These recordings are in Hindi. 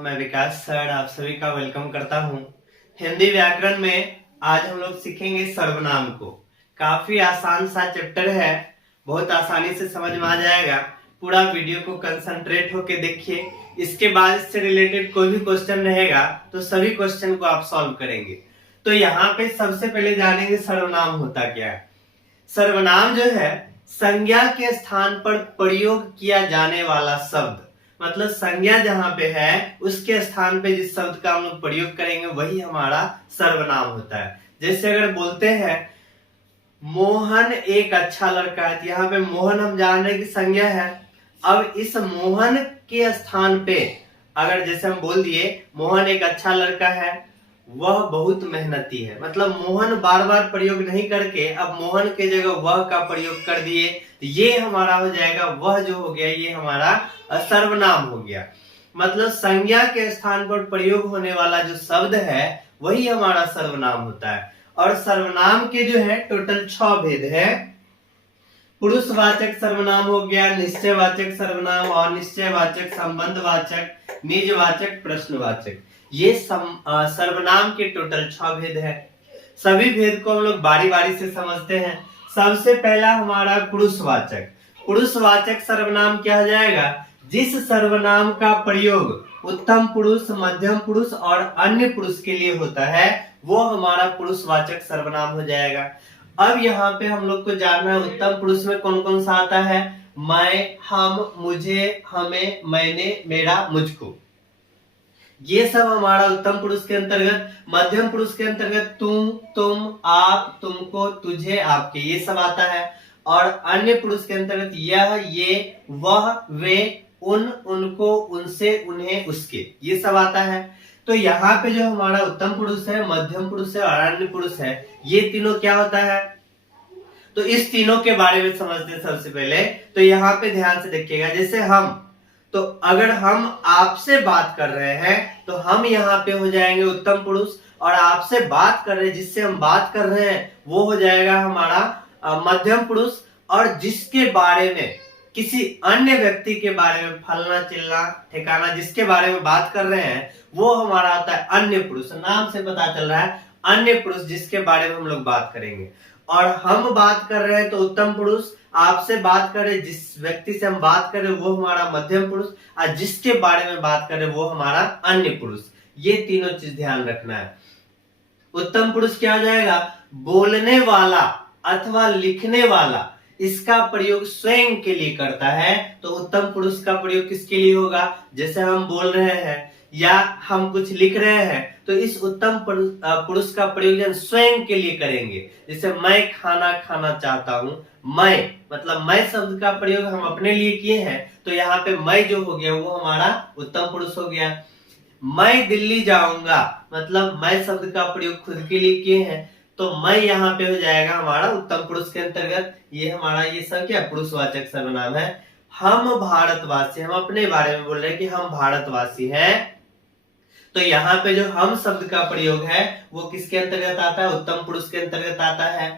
मैं विकास सर आप सभी का वेलकम करता हूं। हिंदी व्याकरण में आज हम लोग सीखेंगे सर्वनाम को। काफी आसान सा चैप्टर है, बहुत आसानी से समझ में आ जाएगा। पूरा वीडियो को कंसंट्रेट होके देखिए। इसके बाद इससे रिलेटेड कोई भी क्वेश्चन रहेगा तो सभी क्वेश्चन को आप सॉल्व करेंगे। तो यहाँ पे सबसे पहले जानेंगे सर्वनाम होता क्या है। सर्वनाम जो है संज्ञा के स्थान पर प्रयोग किया जाने वाला शब्द, मतलब संज्ञा जहां पे है उसके स्थान पे जिस शब्द का हम लोग प्रयोग करेंगे वही हमारा सर्वनाम होता है। जैसे अगर बोलते हैं मोहन एक अच्छा लड़का है, तो यहाँ पे मोहन हम जान रहे हैं कि संज्ञा है। अब इस मोहन के स्थान पे अगर जैसे हम बोल दिए मोहन एक अच्छा लड़का है, वह बहुत मेहनती है, मतलब मोहन बार बार प्रयोग नहीं करके अब मोहन के जगह वह का प्रयोग कर दिए, तो ये हमारा हो जाएगा वह जो हो गया ये हमारा सर्वनाम हो गया। मतलब संज्ञा के स्थान पर प्रयोग होने वाला जो शब्द है वही हमारा सर्वनाम होता है। और सर्वनाम के जो है टोटल 6 भेद है। पुरुषवाचक सर्वनाम हो गया, निश्चयवाचक सर्वनाम, अनिश्चयवाचक, संबंधवाचक, निजवाचक, प्रश्नवाचक। ये सर्वनाम के टोटल 6 भेद है। सभी भेद को हम लोग बारी बारी से समझते हैं। सबसे पहला हमारा पुरुषवाचक। पुरुषवाचक सर्वनाम क्या हो जाएगा? जिस सर्वनाम का प्रयोग उत्तम पुरुष, मध्यम पुरुष और अन्य पुरुष के लिए होता है वो हमारा पुरुषवाचक सर्वनाम हो जाएगा। अब यहाँ पे हम लोग को जानना है उत्तम पुरुष में कौन कौन सा आता है। मैं, हम, मुझे, हमें, मैंने, मेरा, मुझको, ये सब हमारा उत्तम पुरुष के अंतर्गत। मध्यम पुरुष के अंतर्गत तुम, तुम, आप, तुमको, तुझे, आपके, ये सब आता है। और अन्य पुरुष के अंतर्गत यह, ये, वह, वे, उन, उनको, उनसे, उन्हें, उसके, ये सब आता है। तो यहाँ पे जो हमारा उत्तम पुरुष है, मध्यम पुरुष है और अन्य पुरुष है, ये तीनों क्या होता है? तो इस तीनों के बारे में समझते हैं सबसे पहले। तो यहाँ पे ध्यान से देखिएगा, जैसे हम, तो अगर हम आपसे बात कर रहे हैं तो हम यहाँ पे हो जाएंगे उत्तम पुरुष, और आपसे बात कर रहे हैं, जिससे हम बात कर रहे हैं वो हो जाएगा हमारा मध्यम पुरुष। और जिसके बारे में, किसी अन्य व्यक्ति के बारे में, फलना चिल्ला ठिकाना, जिसके बारे में बात कर रहे हैं वो हमारा आता है अन्य पुरुष। नाम से पता चल रहा है अन्य पुरुष, जिसके बारे में हम लोग बात करेंगे। और हम बात कर रहे हैं तो उत्तम पुरुष, आपसे बात कर रहे, जिस व्यक्ति से हम बात कर रहे वो हमारा मध्यम पुरुष, और जिसके बारे में बात कर रहे वो हमारा अन्य पुरुष। ये तीनों चीज ध्यान रखना है। उत्तम पुरुष क्या हो जाएगा? बोलने वाला अथवा लिखने वाला इसका प्रयोग स्वयं के लिए करता है, तो उत्तम पुरुष का प्रयोग किसके लिए होगा? जैसे हम बोल रहे हैं या हम कुछ लिख रहे हैं तो इस उत्तम पुरुष का प्रयोग स्वयं के लिए करेंगे। जैसे मैं खाना खाना चाहता हूं, मैं मतलब मैं शब्द का प्रयोग हम अपने लिए किए हैं, तो यहाँ पे मैं जो हो गया वो हमारा उत्तम पुरुष हो गया। मैं दिल्ली जाऊंगा, मतलब मैं शब्द का प्रयोग खुद के लिए किए हैं, तो मैं यहाँ पे हो जाएगा हमारा उत्तम पुरुष के अंतर्गत। ये हमारा ये सब क्या पुरुषवाचक सर्वनाम है। हम भारतवासी, हम अपने बारे में बोल रहे हैं कि हम भारतवासी हैं, तो यहाँ पे जो हम शब्द का प्रयोग है वो किसके अंतर्गत आता है? उत्तम पुरुष के अंतर्गत आता है।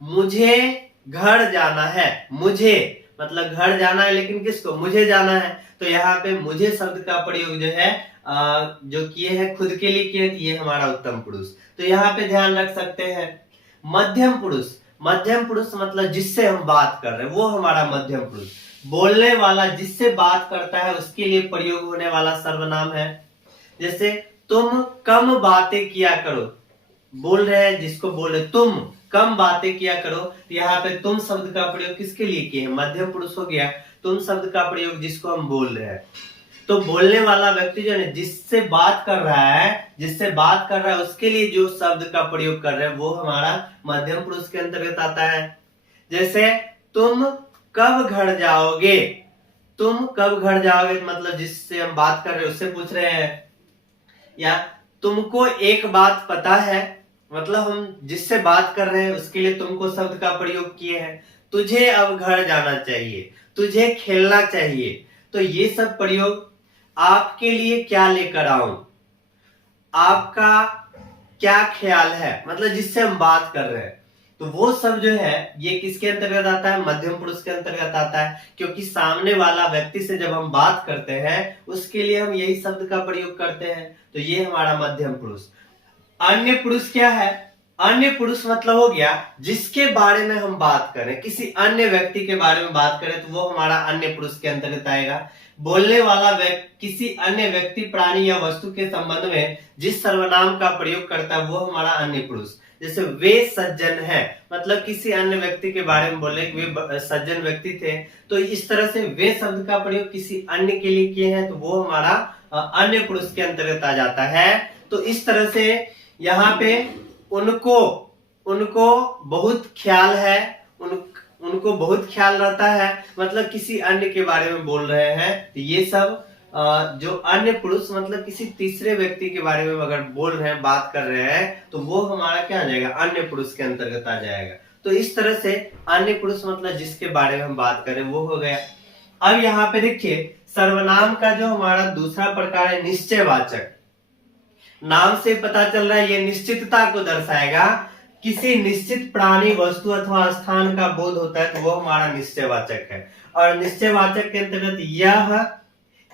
मुझे घर जाना है, मुझे मतलब घर जाना है, लेकिन किसको? मुझे जाना है, तो यहाँ पे मुझे शब्द का प्रयोग जो है जो किए हैं खुद के लिए किए, ये हमारा उत्तम पुरुष। तो यहाँ पे ध्यान रख सकते हैं। मध्यम पुरुष, मध्यम पुरुष मतलब जिससे हम बात कर रहे हैं वो हमारा मध्यम पुरुष। बोलने वाला, जिससे बात करता है उसके लिए प्रयोग होने वाला सर्वनाम है। जैसे तुम कम बातें किया करो, बोल रहे हैं जिसको बोल रहे तुम कम बातें किया करो, तो यहाँ पे तुम शब्द का प्रयोग किसके लिए किए हैं? मध्यम पुरुष हो गया। तुम शब्द का प्रयोग जिसको हम बोल रहे हैं, तो बोलने वाला व्यक्ति जो है जिससे बात कर रहा है, जिससे बात कर रहा है उसके लिए जो शब्द का प्रयोग कर रहे हैं वो हमारा मध्यम पुरुष के अंतर्गत आता है। जैसे तुम कब घर जाओगे, तुम कब घर जाओगे मतलब जिससे हम बात कर रहे हैं उससे पूछ रहे हैं। या तुमको एक बात पता है, मतलब हम जिससे बात कर रहे हैं उसके लिए तुमको शब्द का प्रयोग किए हैं। तुझे अब घर जाना चाहिए, तुझे खेलना चाहिए, तो ये सब प्रयोग आपके लिए क्या लेकर आऊं, आपका क्या ख्याल है, मतलब जिससे हम बात कर रहे हैं, तो वो सब जो है ये किसके अंतर्गत आता है, मध्यम पुरुष के अंतर्गत आता है, क्योंकि सामने वाला व्यक्ति से जब हम बात करते हैं उसके लिए हम यही शब्द का प्रयोग करते हैं, तो ये हमारा मध्यम पुरुष। अन्य पुरुष क्या है, अन्य पुरुष मतलब हो गया जिसके बारे में हम बात करें, किसी अन्य व्यक्ति के बारे में बात करें तो वो हमारा अन्य पुरुष के अंतर्गत आएगा। बोलने वाला व्यक्ति किसी अन्य व्यक्ति, प्राणी या वस्तु के संबंध में जिस सर्वनाम का प्रयोग करता है वो हमारा अन्य पुरुष। जैसे वे सज्जन है, मतलब किसी अन्य व्यक्ति के बारे में बोले कि वे सज्जन व्यक्ति थे, तो इस तरह से वे शब्द का प्रयोग किसी अन्य के लिए किए हैं तो वो हमारा अन्य पुरुष के अंतर्गत आ जाता है। तो इस तरह से यहाँ पे उनको बहुत ख्याल है, उनको बहुत ख्याल रहता है, मतलब किसी अन्य के बारे में बोल रहे हैं, तो ये सब जो अन्य पुरुष मतलब किसी तीसरे व्यक्ति के बारे में अगर बोल रहे हैं, बात कर रहे हैं, तो वो हमारा क्या आ जाएगा, अन्य पुरुष के अंतर्गत आ जाएगा। तो इस तरह से अन्य पुरुष मतलब जिसके बारे में हम बात करें वो हो गया। अब यहाँ पे देखिए सर्वनाम का जो हमारा दूसरा प्रकार है निश्चयवाचक। नाम से पता चल रहा है ये निश्चितता को दर्शाएगा, किसी निश्चित प्राणी, वस्तु अथवा स्थान का बोध होता है तो वो हमारा निश्चयवाचक है। और निश्चयवाचक के अंतर्गत यह,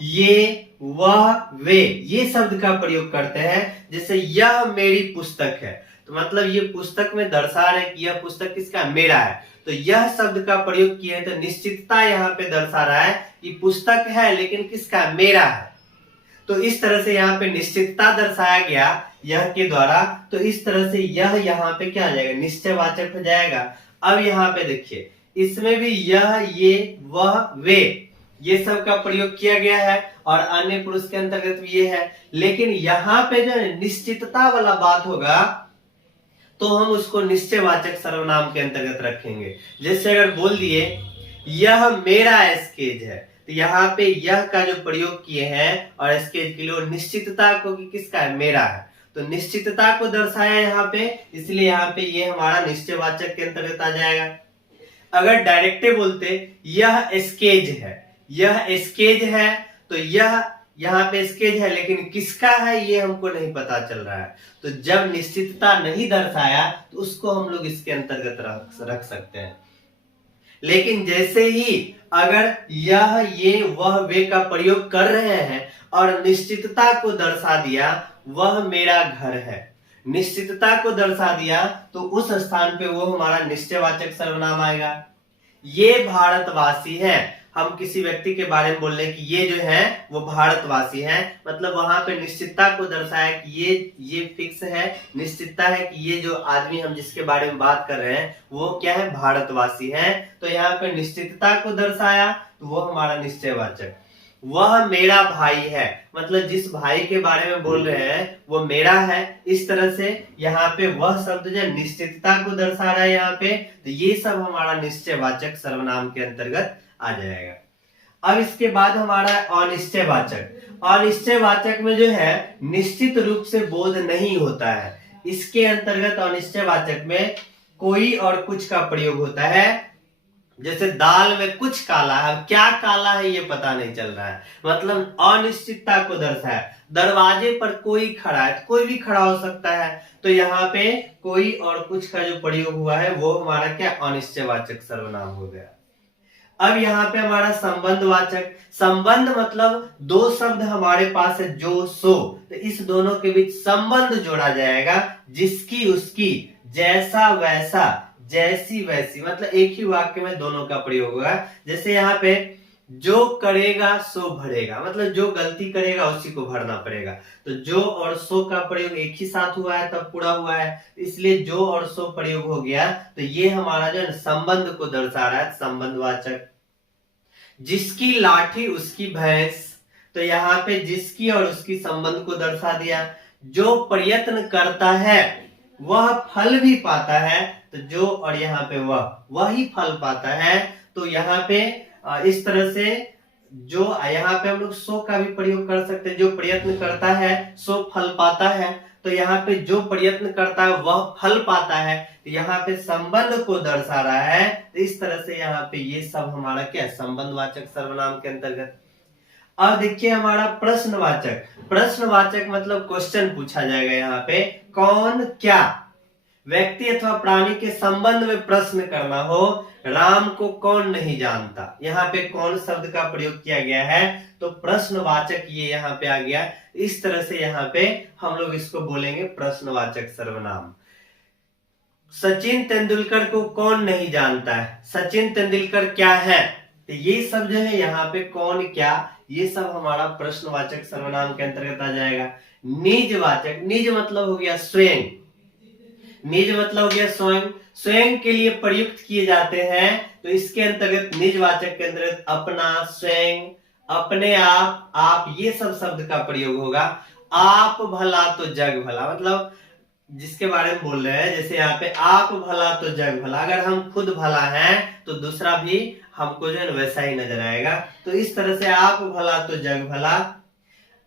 ये, वह, वे, ये शब्द का प्रयोग करते हैं। जैसे यह मेरी पुस्तक है, तो मतलब ये पुस्तक में दर्शा रहे कि यह पुस्तक किसका, मेरा है, तो यह शब्द का प्रयोग किया है तो निश्चितता यहाँ पे दर्शा रहा है कि पुस्तक है लेकिन किसका, मेरा है। तो इस तरह से यहाँ पे निश्चितता दर्शाया गया यह के द्वारा, तो इस तरह से यह यहाँ पे क्या आ जाएगा, निश्चयवाचक हो जाएगा। अब यहाँ पे देखिए इसमें भी यह, ये, वह, वे, ये सब का प्रयोग किया गया है और अन्य पुरुष के अंतर्गत भी ये है, लेकिन यहाँ पे जो निश्चितता वाला बात होगा तो हम उसको निश्चयवाचक सर्वनाम के अंतर्गत रखेंगे। जैसे अगर बोल दिए यह मेरा स्केच है, तो यहाँ पे यह का जो प्रयोग किए हैं और स्केच के लिए निश्चितता को कि किसका है, मेरा है, तो निश्चितता को दर्शाया यहाँ पे, इसलिए यहाँ पे ये हमारा निश्चयवाचक के अंतर्गत आ जाएगा। अगर डायरेक्टे बोलते यह स्केच है, यह स्केच है, तो यह यहाँ पे स्केच है लेकिन किसका है ये हमको नहीं पता चल रहा है, तो जब निश्चितता नहीं दर्शाया तो उसको हम लोग इसके अंतर्गत रख सकते हैं। लेकिन जैसे ही अगर यह, ये, वह, वे का प्रयोग कर रहे हैं और निश्चितता को दर्शा दिया, वह मेरा घर है, निश्चितता को दर्शा दिया, तो उस स्थान पे वो हमारा निश्चयवाचक सर्वनाम आएगा। ये भारतवासी है, हम किसी व्यक्ति के बारे में बोल रहे हैं कि ये जो है वो भारतवासी है, मतलब वहां पे निश्चितता को दर्शाया कि ये फिक्स है, निश्चितता है कि ये जो आदमी हम जिसके बारे में बात कर रहे हैं वो क्या है, भारतवासी है, तो यहाँ पे निश्चितता को दर्शाया तो वो हमारा निश्चयवाचक। वह मेरा भाई है, मतलब जिस भाई के बारे में बोल रहे हैं वो मेरा है, इस तरह से यहाँ पे वह शब्द जो निश्चितता को दर्शा रहा है यहाँ पे, तो ये सब हमारा निश्चयवाचक सर्वनाम के अंतर्गत आ जाएगा। अब इसके बाद हमारा अनिश्चयवाचक। अनिश्चयवाचक में जो है निश्चित रूप से बोध नहीं होता है, इसके अंतर्गत अनिश्चयवाचक में कोई और कुछ का प्रयोग होता है। जैसे दाल में कुछ काला है, क्या काला है ये पता नहीं चल रहा है, मतलब अनिश्चितता को दर्शाया। दरवाजे पर कोई खड़ा है, कोई भी खड़ा हो सकता है, तो यहाँ पे कोई और कुछ का जो प्रयोग हुआ है वो हमारा क्या, अनिश्चयवाचक सर्वनाम हो गया। अब यहाँ पे हमारा संबंधवाचक। संबंध मतलब दो शब्द हमारे पास है, जो, सो, तो इस दोनों के बीच संबंध जोड़ा जाएगा, जिसकी, उसकी, जैसा, वैसा, जैसी, वैसी, मतलब एक ही वाक्य में दोनों का प्रयोग होगा। जैसे यहाँ पे जो करेगा सो भरेगा, मतलब जो गलती करेगा उसी को भरना पड़ेगा, तो जो और सो का प्रयोग एक ही साथ हुआ है तब पूरा हुआ है, इसलिए जो और सो प्रयोग हो गया, तो ये हमारा जो संबंध को दर्शा रहा है, संबंधवाचक। जिसकी लाठी उसकी भैंस, तो यहाँ पे जिसकी और उसकी संबंध को दर्शा दिया। जो प्रयत्न करता है वह फल भी पाता है, तो जो और यहाँ पे वह ही फल पाता है, तो यहाँ पे इस तरह से जो यहाँ पे हम लोग सो का भी प्रयोग कर सकते हैं। जो प्रयत्न करता है सो फल पाता है, तो यहाँ पे जो प्रयत्न करता है वह फल पाता है, तो यहाँ पे संबंध को दर्शा रहा है, तो इस तरह से यहाँ पे ये सब हमारा क्या, संबंधवाचक सर्वनाम के अंतर्गत। अब देखिए हमारा प्रश्नवाचक। प्रश्नवाचक मतलब क्वेश्चन पूछा जाएगा, यहाँ पे कौन, क्या, व्यक्ति अथवा प्राणी के संबंध में प्रश्न करना हो, राम को कौन नहीं जानता, यहाँ पे कौन शब्द का प्रयोग किया गया है, तो प्रश्नवाचक ये यहाँ पे आ गया। इस तरह से यहाँ पे हम लोग इसको बोलेंगे प्रश्नवाचक सर्वनाम। सचिन तेंदुलकर को कौन नहीं जानता है, सचिन तेंदुलकर क्या है, तो ये सब जो है यहाँ पे कौन क्या, ये सब हमारा प्रश्नवाचक सर्वनाम के अंतर्गत आ जाएगा। निजवाचक, निज मतलब हो गया स्वयं, निज मतलब हो गया स्वयं, स्वयं के लिए प्रयुक्त किए जाते हैं, तो इसके अंतर्गत निजवाचक के अंतर्गत अपना, स्वयं, अपने आप ये सब शब्द का प्रयोग होगा। आप भला तो जग भला, मतलब जिसके बारे में बोल रहे हैं, जैसे यहाँ पे आप भला तो जग भला, अगर हम खुद भला हैं तो दूसरा भी हमको जो है वैसा ही नजर आएगा। तो इस तरह से आप भला तो जग भला,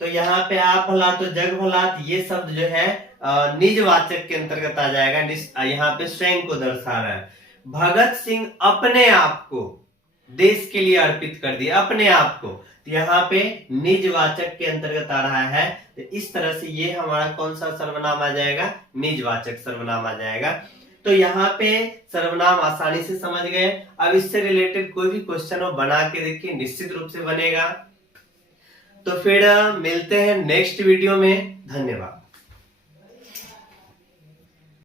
तो यहाँ पे आप भला तो जग भला, ये शब्द जो है निजवाचक के अंतर्गत आ जाएगा। यहाँ पे स्वयं को दर्शा रहा है। भगत सिंह अपने आप को देश के लिए अर्पित कर दिया, अपने आप को, तो यहाँ पे निजवाचक के अंतर्गत आ रहा है। तो इस तरह से ये हमारा कौन सा सर्वनाम आ जाएगा, निजवाचक सर्वनाम आ जाएगा। तो यहाँ पे सर्वनाम आसानी से समझ गए। अब इससे रिलेटेड कोई भी क्वेश्चन हो बना के देखिए, निश्चित रूप से बनेगा। तो फिर मिलते हैं नेक्स्ट वीडियो में। धन्यवाद।